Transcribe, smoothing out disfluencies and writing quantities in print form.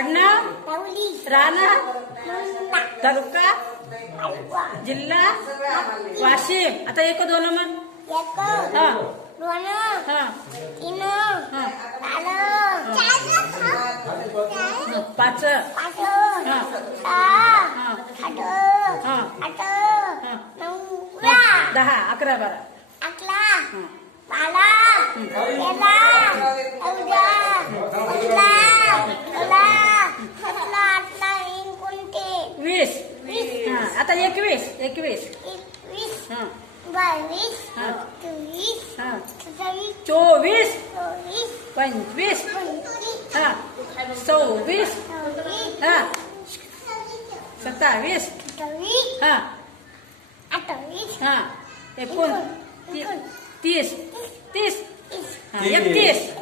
आडनाव राहणार तालुका जिल्हा वाशिम. आता एक दोन मग पाच दहा अकरा बारा वीस. आता एकवीस 24 25 26 27 30 31